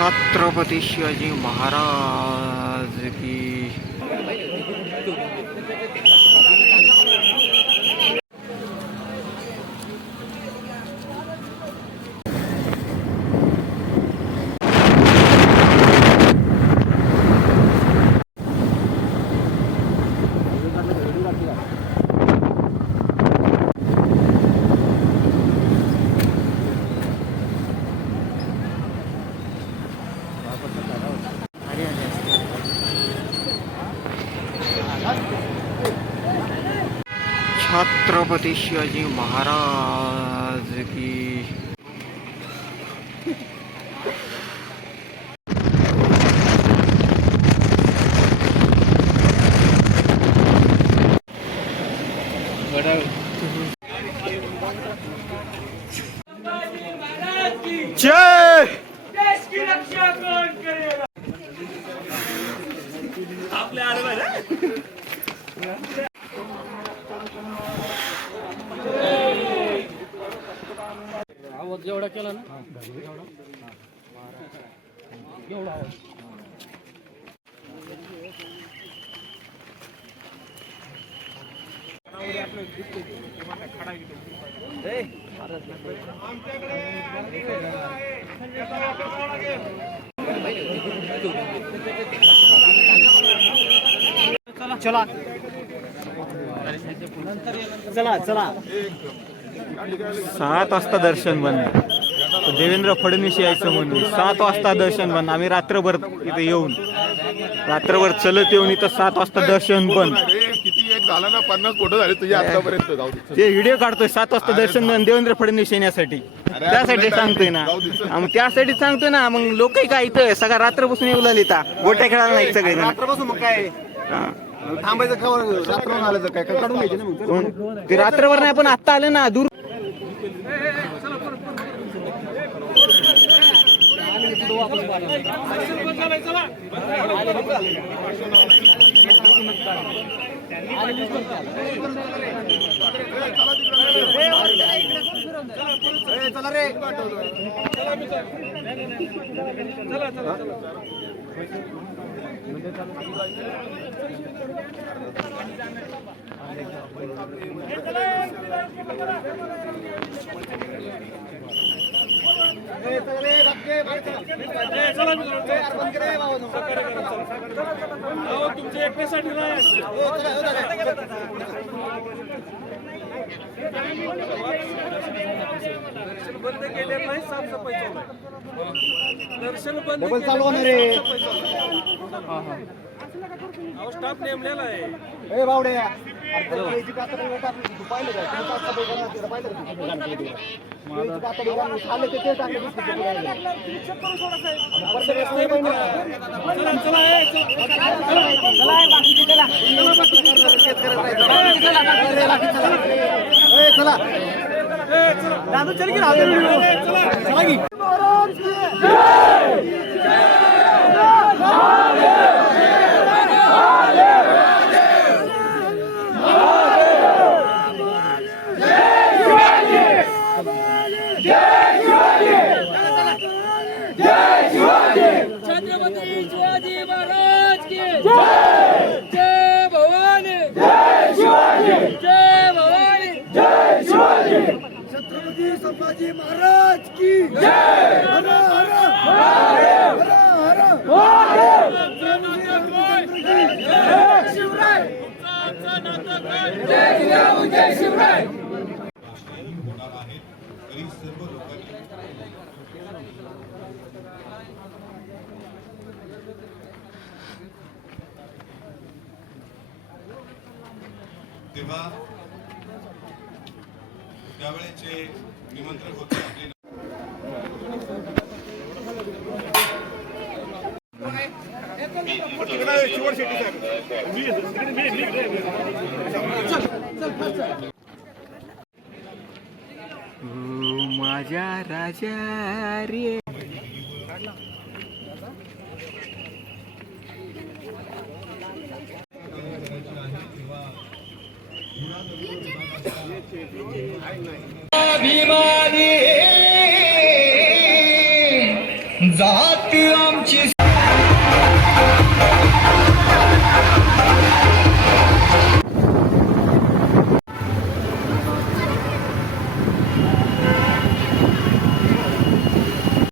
छत्रपती शिवाजी महाराज की छत्रपती शिवाजी महाराज की जय। देश की रक्षा कौन करेगा? आपले आरवर आवाज एवढा केला ना एवढा आवाज चला चला चला 7 वाजता दर्शन बंद. देवेंद्र फडणवीस यायचं म्हणून 7 वाजता दर्शन बंद. आम्ही रात्रभर इथे येऊन रात्रभर चलत येऊन इथं 7 वाजता दर्शन बंद. किती एक झाला ना 50 फोटो झाले तुझे आतापर्यंत. जाऊ दे. ते व्हिडिओ काढतोय 7 वाजता दर्शन बंद देवेंद्र फडणवीस येण्यासाठी. त्यासाठी सांगतोय ना मग त्यासाठी सांगतोय ना. मग लोकही काय इथं सगळा रात्र बसून येऊ लागले ता गोट्या खेळायला नाही सगळे रात्रपासून मग काय थांबायचं का रात्र आलं काय काढून घ्यायचे ना मग ते रात्रभर नाही पण आत्ता आले ना दूर. चला रे तुमच्या एकट्यासाठी नाही बंद केले नाही. साफसफाई चालू आहे. दर्शन बंद डबल चालू होणार रे. स्टाफ नेमलेला आहे. ए बावड्या याची पातळी टाकली तू पाहिलं का? तू पाच सहा लोकांना पाहिलं का? याची पातळी टाकली. खाल्लं ते ते टाकलं बिस्किट चे पुढे. चला दादू चल की राहते व्हिडिओ. चला की छत्रपती शिवाजी महाराज की जय. जय भवानी. जय शिवाजी. जय भवानी. जय शिवाजी. छत्रपती संभाजी महाराज की जय. हर हर महादेव. हर हर महादेव. जय शिवराय. जय जिजाऊ. जय शिवराय. होणार आहेत. तरी सर्व लोकांनी तेव्हा त्यावेळेचे निमंत्रक होते आपले माझ्या राजा रे. जाती आमची